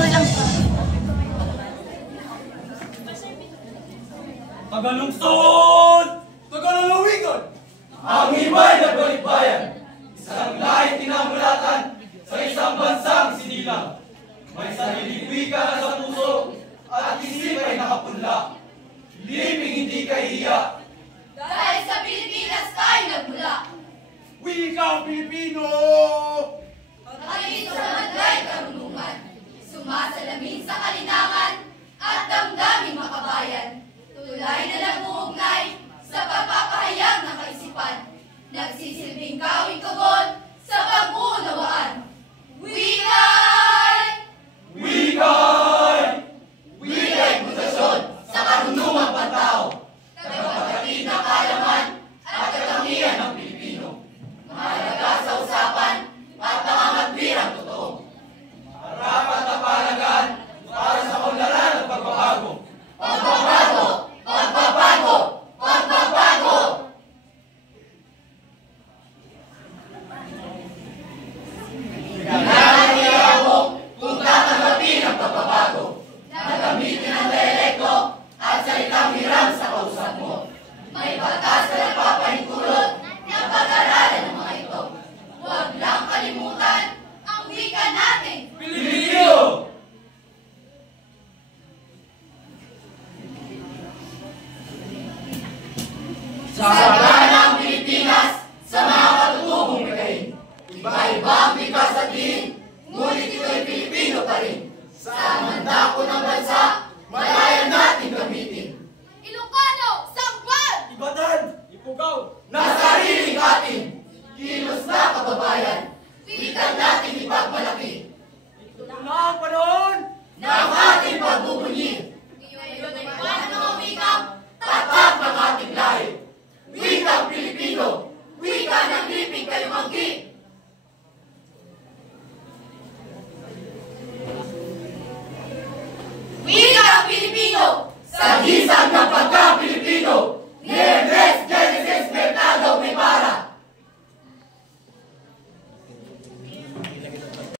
sorry lang. Tagalungsod! Tagalalawigan! Ang himay na balikbayan, isang lahit tinamulatan sa isang bansang sinilang. May sariling wika na sa puso at isip ay nakapunla. Liping hindi kahiya. Dahil sa Pilipinas tayo nagmula. Wika Pilipino! Halito sa madlay karunungan, sumasalamin sa kalinangan, at damdaming makabayan. Tulay na nabuugnay sa pagpapahayag ng kaisipan, nagsisilbing kawing tugon.